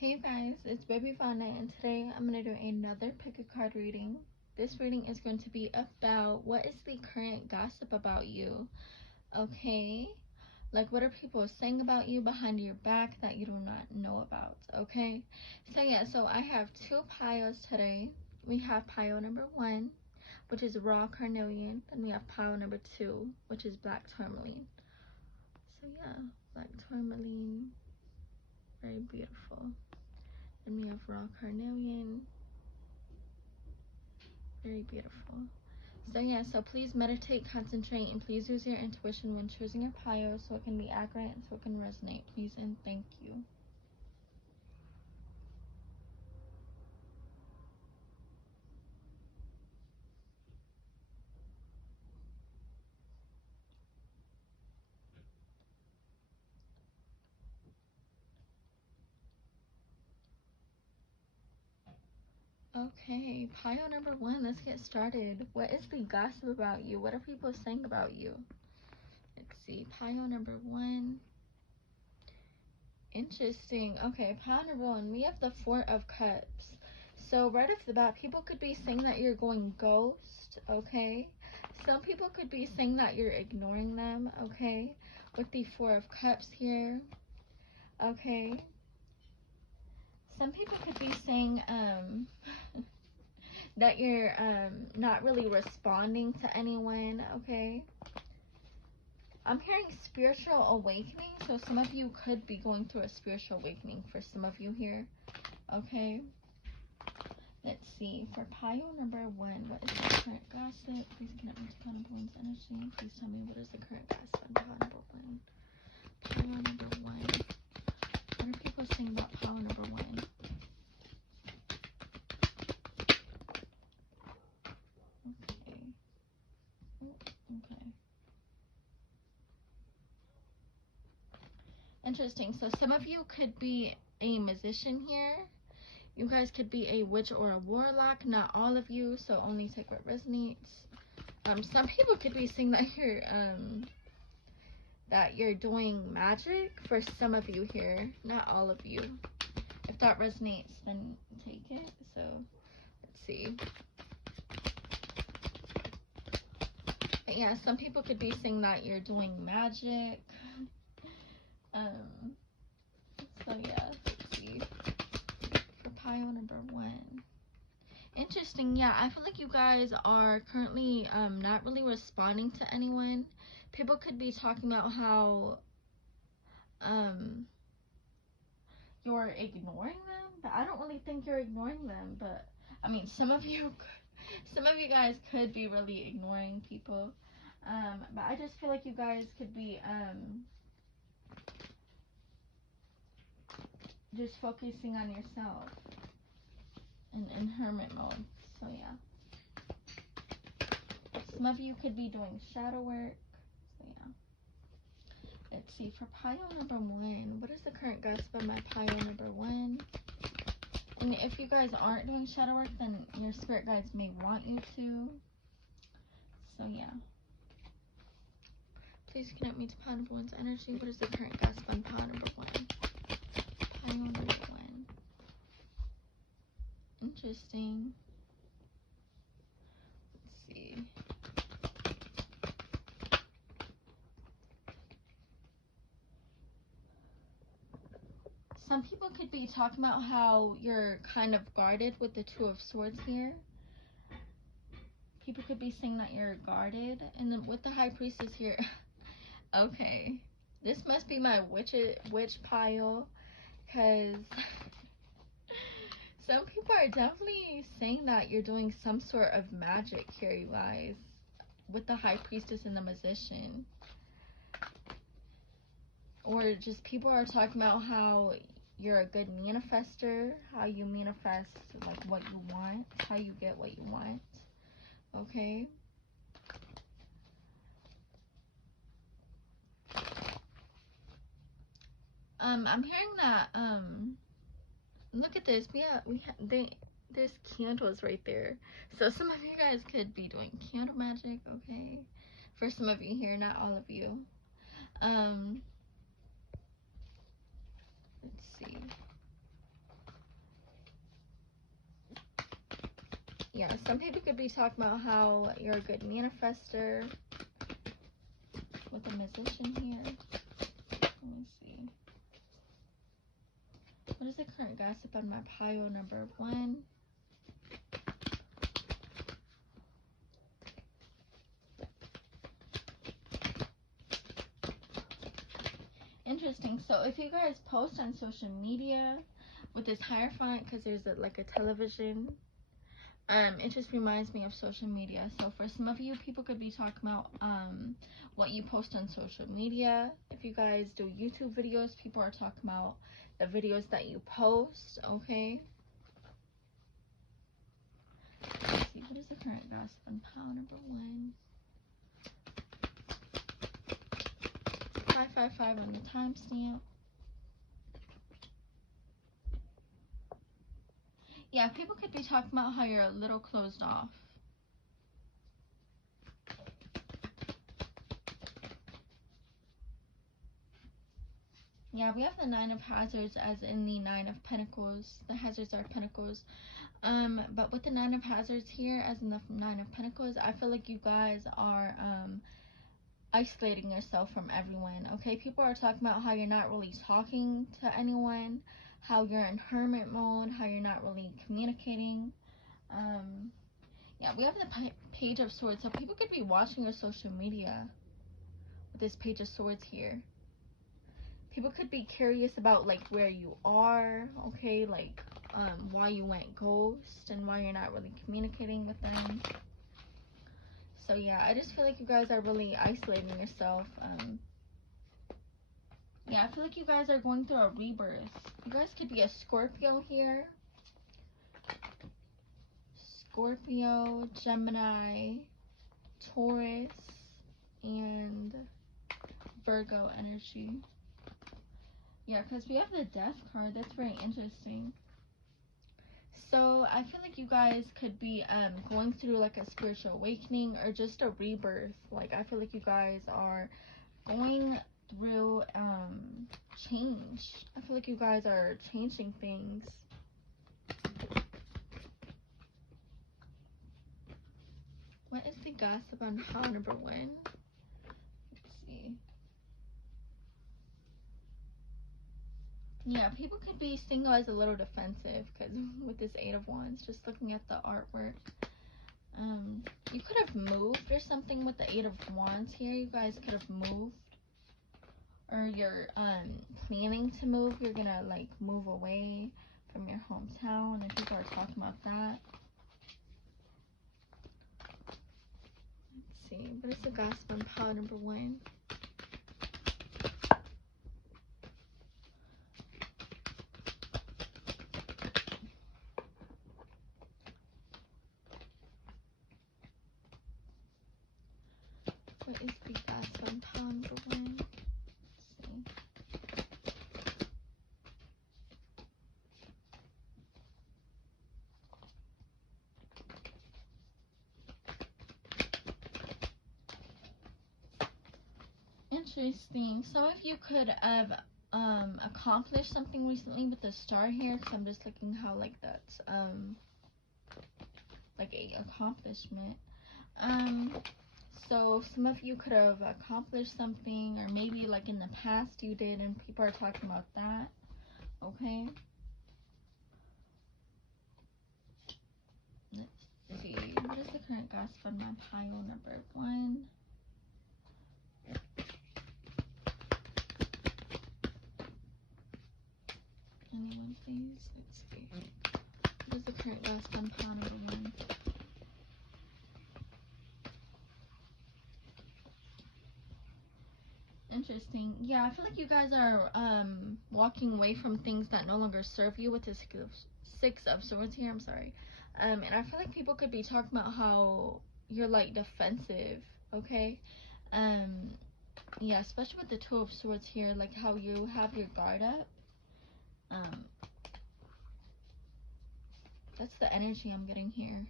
Hey you guys, it's Baby Fauna, and today I'm going to do another pick a card reading. This reading is going to be about what is the current gossip about you, okay? Like, what are people saying about you behind your back that you do not know about, okay? So I have two piles today. We have pile number 1, which is raw carnelian, and we have pile number 2, which is black tourmaline. Black tourmaline, very beautiful. And we have raw carnelian, very beautiful. So please meditate, concentrate, and please use your intuition when choosing your pile so it can be accurate and so it can resonate, please and thank you. Okay, pile number 1, let's get started. What is the gossip about you? What are people saying about you? Let's see, pile number 1. Interesting. Okay, pile number 1, we have the 4 of Cups. So right off the bat, people could be saying that you're going ghost, okay? Some people could be saying that you're ignoring them, okay? With the 4 of Cups here, okay? Some people could be saying that you're not really responding to anyone, okay? I'm hearing spiritual awakening, so some of you could be going through a spiritual awakening for some of you here, okay? Let's see, for pile number 1, what is the current gossip? Please connect me to pile number 1's energy. Please tell me what is the current gossip on pile number 1. Pile number 1. What are people saying about pile number 1? Okay. Okay. Interesting. So some of you could be a musician here. You guys could be a witch or a warlock. Not all of you, so only take what resonates. Some people could be saying that you're doing magic for some of you here. Not all of you. If that resonates, then take it. So let's see. But yeah, some people could be saying that you're doing magic. So yeah, let's see. For pile number 1. Interesting. Yeah, I feel like you guys are currently not really responding to anyone. People could be talking about how you're ignoring them, but I don't really think you're ignoring them. But I mean, some of you guys could be really ignoring people. But I just feel like you guys could be just focusing on yourself in hermit mode. So yeah, some of you could be doing shadow work. So yeah, let's see, for pile number 1, what is the current gossip of my pile number 1? And if you guys aren't doing shadow work, then your spirit guides may want you to. So yeah, please connect me to pile number 1's energy. What is the current gossip on pile number 1? Pile number 1. Interesting. Let's see. Some people could be talking about how you're kind of guarded with the 2 of Swords here. People could be saying that you're guarded. And then with the High Priestess here, okay, this must be my witch pile, because some people are definitely saying that you're doing some sort of magic here, you guys, with the High Priestess and the Magician. Or just people are talking about how you're a good manifester, how you manifest like what you want, how you get what you want, okay? I'm hearing that, look at this, there's candles right there. So some of you guys could be doing candle magic, okay? For some of you here, not all of you. Let's see. Yeah, some people could be talking about how you're a good manifester with a Magician here. Let me see. What is the current gossip on my pile number 1? Interesting. So if you guys post on social media with this Hierophant, because there's like a television, it just reminds me of social media. So for some of you, people could be talking about what you post on social media. If you guys do YouTube videos, people are talking about the videos that you post. Okay. Let's see, what is the current gossip on pile number 1? 555 on the timestamp. Yeah, people could be talking about how you're a little closed off. Yeah, we have the 9 of Hazards as in the 9 of Pentacles. The Hazards are Pentacles. But with the 9 of Hazards here as in the 9 of Pentacles, I feel like you guys are isolating yourself from everyone. Okay, people are talking about how you're not really talking to anyone, how you're in hermit mode, how you're not really communicating. Yeah, we have the Page of Swords, so people could be watching your social media with this Page of Swords here. People could be curious about like where you are, okay, like why you went ghost and why you're not really communicating with them. So yeah, I just feel like you guys are really isolating yourself. Yeah, I feel like you guys are going through a rebirth. You guys could be a Scorpio here. Scorpio, Gemini, Taurus, and Virgo energy. Yeah, because we have the Death card. That's very interesting. So I feel like you guys could be going through like a spiritual awakening or just a rebirth. Like I feel like you guys are going through change. I feel like you guys are changing things. What is the gossip on pile number 1? Let's see. Yeah, people could be seeing you as a little defensive because with this 8 of Wands, just looking at the artwork. You could have moved or something with the 8 of Wands here. You guys could have moved. Or you're planning to move. You're gonna like move away from your hometown and people are talking about that. Let's see. What is the gossip on pile number 1? What is the gossip on pile number 1? Let's see. Interesting. Some of you could have accomplished something recently with the star here, because I'm just looking how like that's like a accomplishment. So some of you could have accomplished something, or maybe like in the past you did and people are talking about that. Okay, let's see, what is the current gossip on my pile number 1? Anyone please? Let's see, what is the current gossip on pile number 1? Interesting. Yeah, I feel like you guys are walking away from things that no longer serve you with the 6 of Swords here. I'm sorry. And I feel like people could be talking about how you're like defensive, okay? Yeah, especially with the 2 of Swords here, like how you have your guard up. That's the energy I'm getting here.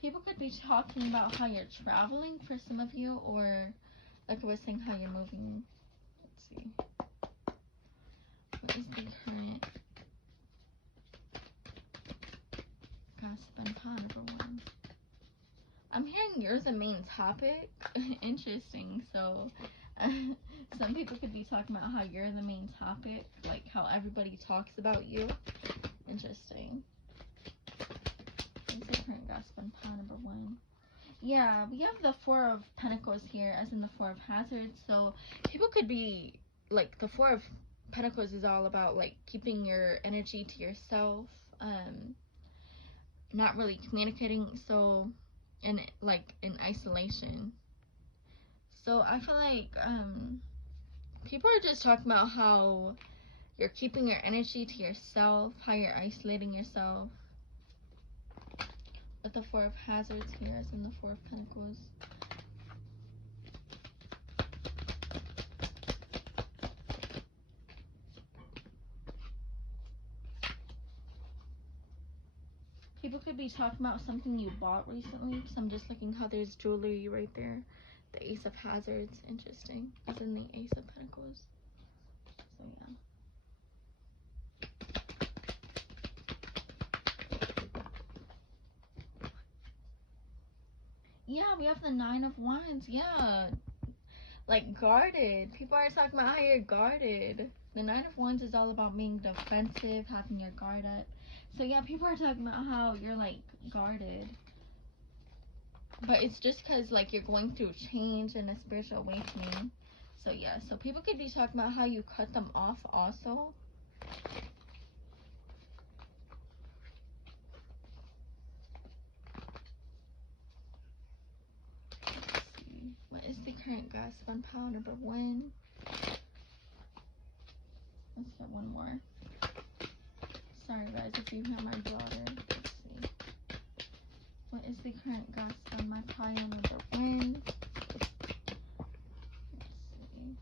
People could be talking about how you're traveling for some of you, or like I was saying, how you're moving. Let's see. What is the current gossip and pile number 1? I'm hearing you're the main topic. Interesting. So some people could be talking about how you're the main topic, like how everybody talks about you. Interesting. What's the current gossip and pile number 1? Yeah, we have the 4 of Pentacles here, as in the 4 of Hazards. So people could be like, the 4 of Pentacles is all about like keeping your energy to yourself, not really communicating, so in isolation. So I feel like people are just talking about how you're keeping your energy to yourself, how you're isolating yourself. With the 4 of Hazards here, as in the 4 of Pentacles. People could be talking about something you bought recently, because I'm just looking how there's jewelry right there. The Ace of Hazards, interesting, as in the Ace of Pentacles. So yeah, we have the 9 of Wands. Yeah, like guarded. People are talking about how you're guarded. The 9 of Wands is all about being defensive, having your guard up. So yeah, people are talking about how you're like guarded. But it's just because like you're going through change and a spiritual awakening. So yeah, so people could be talking about how you cut them off also. What is the current gossip on pile number 1? Let's get one more. Sorry guys if you hear my daughter. Let's see. What is the current gossip on my pile number 1? Let's see.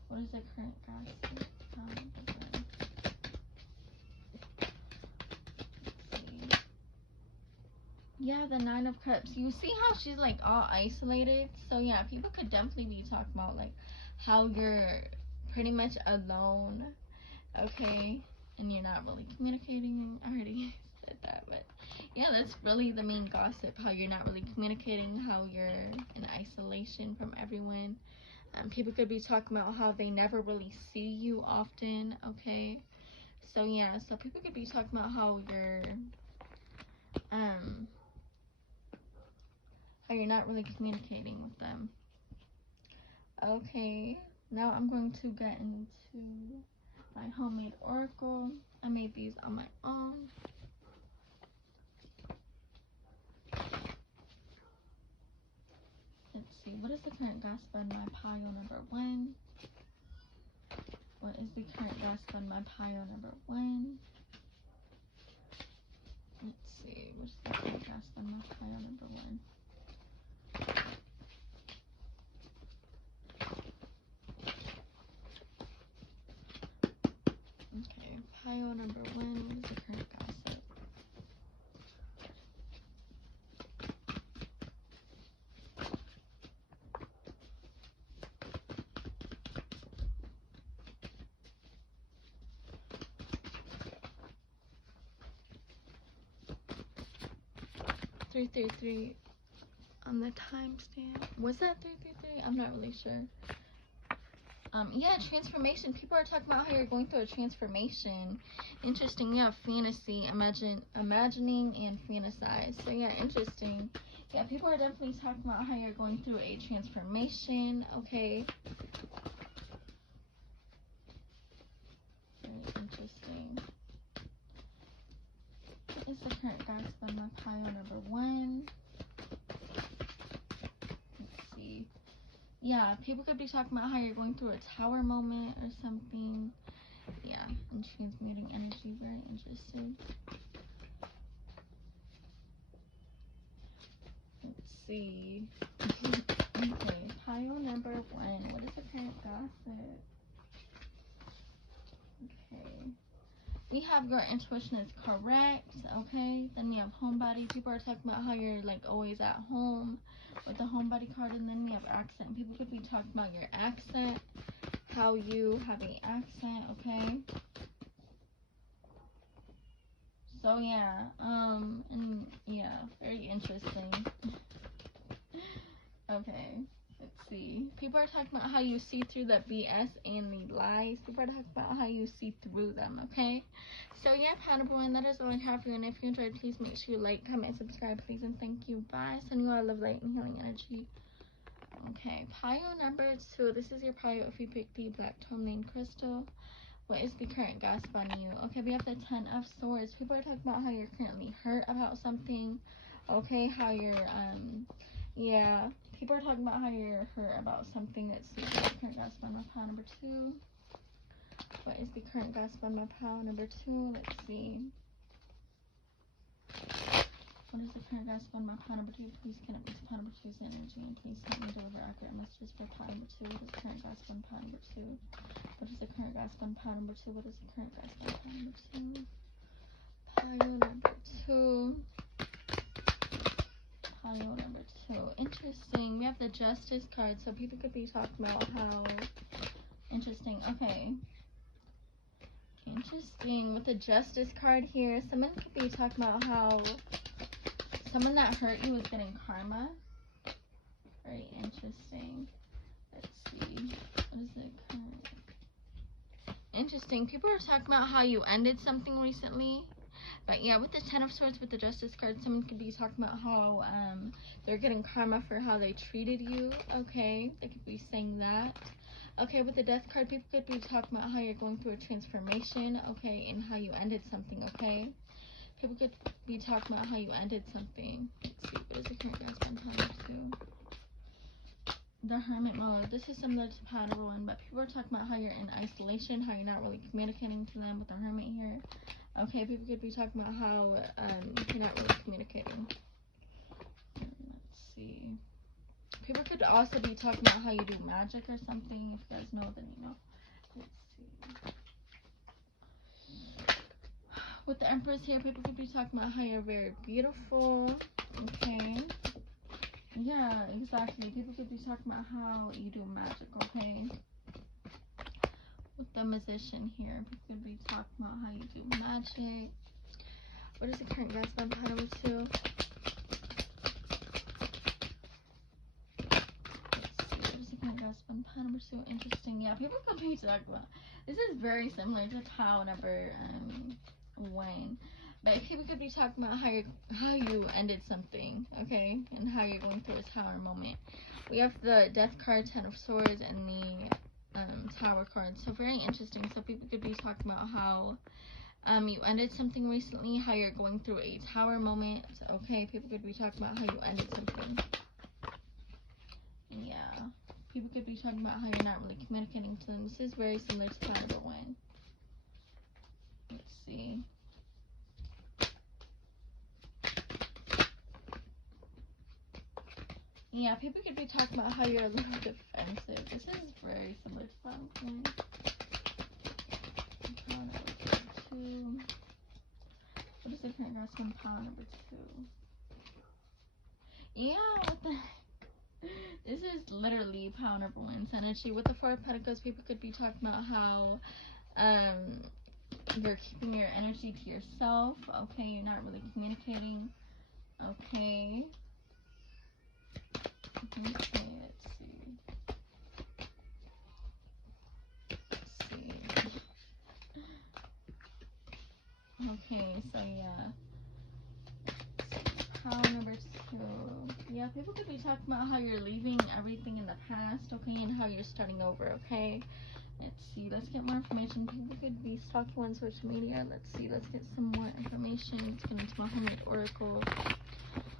What is the current gossip pile number 1? Let's see. Yeah, the 9 of Cups. You see how she's like all isolated? So yeah, people could definitely be talking about like how you're pretty much alone, okay, and you're not really communicating. I already said that, but yeah, that's really the main gossip, how you're not really communicating, how you're in isolation from everyone. People could be talking about how they never really see you often, okay? So yeah, so people could be talking about how you're not really communicating with them. Okay, now I'm going to get into my homemade oracle. I made these on my own. Let's see, what is the current gossip on my pile number 1? What is the current gossip on my pile number 1? Let's see, what's the current gossip on my pile number 1? Okay, pile number 1, what is the current gossip? .333 on the timestamp. Was that 333? I'm not really sure. Yeah, transformation. People are talking about how you're going through a transformation. Interesting. Yeah, fantasy, imagining, and fantasize. So yeah, interesting. Yeah, people are definitely talking about how you're going through a transformation. Okay. Very interesting. What is the current gossip on my pile number 1? Let's see. Yeah, people could be talking about how you're going through a tower moment or something. Yeah, and transmuting energy. Very interesting. Let's see. Okay, pile number 1. What is the current gossip? Okay. We have your intuition is correct. Okay. Then we have homebody. People are talking about how you're like always at home with the homebody card. And then we have accent. People could be talking about your accent, how you have an accent. Okay. So yeah, and yeah, very interesting. Okay, let's see. People are talking about how you see through the BS and the lies. People are talking about how you see through them, okay? So yeah, Pineapple One, that is all I have for you. And if you enjoyed, please make sure you like, comment, subscribe, please, and thank you. Bye. Sending you all love, light, and healing energy. Okay, pile number 2. This is your pile if you pick the black tourmaline crystal. What is the current gossip on you? Okay, we have the 10 of Swords. People are talking about how you're currently hurt about something. Okay, how you're, yeah. People are talking about how you're hurt about something. Let's see. What is the current gossip on my pile number 2? What is the current gossip on my pile number 2? Let's see. What is the current gossip on my pile number 2? Please connect me to pile number 2's energy and please help me deliver accurate messages for pile number 2. What is the current gossip on pile number 2? What is the current gossip on pile number 2? What is the current gossip on pile number 2? Pile number 2. Pile number 2. Interesting. We have the Justice card, so people could be talking about how interesting. Okay. Interesting. With the Justice card here, someone could be talking about how someone that hurt you is getting karma. Very interesting. Let's see. What is the current? Interesting. People are talking about how you ended something recently. But yeah, with the 10 of Swords, with the Justice card, someone could be talking about how they're getting karma for how they treated you. Okay, they could be saying that. Okay, with the Death card, people could be talking about how you're going through a transformation. Okay, and how you ended something. Okay, people could be talking about how you ended something. Let's see, what is the current gossip on pile number 2? The Hermit mode. This is similar to pile number 1, but people are talking about how you're in isolation, how you're not really communicating to them with the Hermit here. Okay, people could be talking about how you're not really communicating. Let's see. People could also be talking about how you do magic or something. If you guys know, then you know. Let's see. With the Empress here, people could be talking about how you're very beautiful. Okay. Yeah, exactly. People could be talking about how you do magic, okay? With the Magician here, people could be talking about how you do magic. What is the current gossip on pile number 2? Let's see, what is the current gossip on pile number 2? Interesting. Yeah, people could be talking about. This is very similar to pile number 1. But people could be talking about how you ended something, okay? And how you're going through a tower moment. We have the Death card, 10 of Swords, and the Tower card. So very interesting. So people could be talking about how you ended something recently, how you're going through a tower moment. Okay, people could be talking about how you ended something. Yeah, people could be talking about how you're not really communicating to them. This is very similar to pile number 1. Let's see. Yeah, people could be talking about how you're a little defensive. This is very similar to pile number 2. What is the current gossip on pile number 2? Yeah, what the this is literally pile number 1's energy. With the 4 of Pentacles, people could be talking about how you're keeping your energy to yourself. Okay, you're not really communicating. Okay. Okay, let's see. Okay, so yeah. Pile number 2. Yeah, people could be talking about how you're leaving everything in the past, okay, and how you're starting over, okay? Let's see. Let's get more information. People could be stalking on social media. Let's see. Let's get some more information. Let's get into my homemade oracle.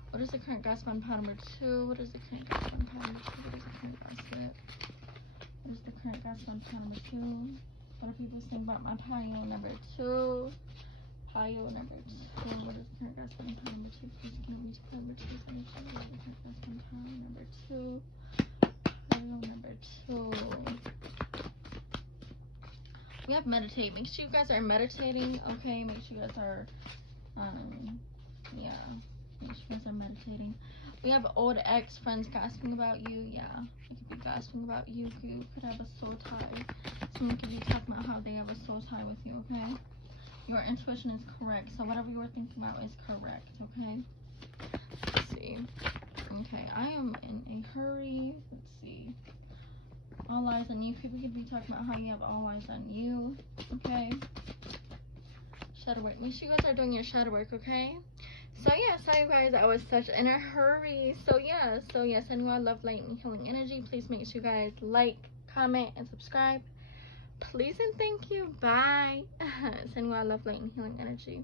What is the current gossip on pile number 2? What is the current gossip on pile number 2? What is the current gossip? What is the current gossip on pile number 2? What are people saying about my pile number 2? Pile number 2. What is the current gossip on pile number 2? Please can we pile number 2's energy? What is the current gossip on pile number 2? Pile number 2. We have meditate. Make sure you guys are meditating, okay? Make sure you guys are, yeah. Make sure you guys are meditating. We have old ex-friends gossiping about you. Yeah, they could be gossiping about you. You could have a soul tie. Someone could be talking about how they have a soul tie with you, okay? Your intuition is correct. So whatever you were thinking about is correct, okay? Let's see. Okay, I am in a hurry. Let's see. All eyes on you. People could be talking about how you have all eyes on you, okay? Shadow work. Make sure you guys are doing your shadow work, okay? So yeah, sorry guys, I was such in a hurry. So yeah, sending you all love, light, and healing energy. Please make sure you guys like, comment, and subscribe. Please and thank you. Bye. Sending you all love, light, and healing energy.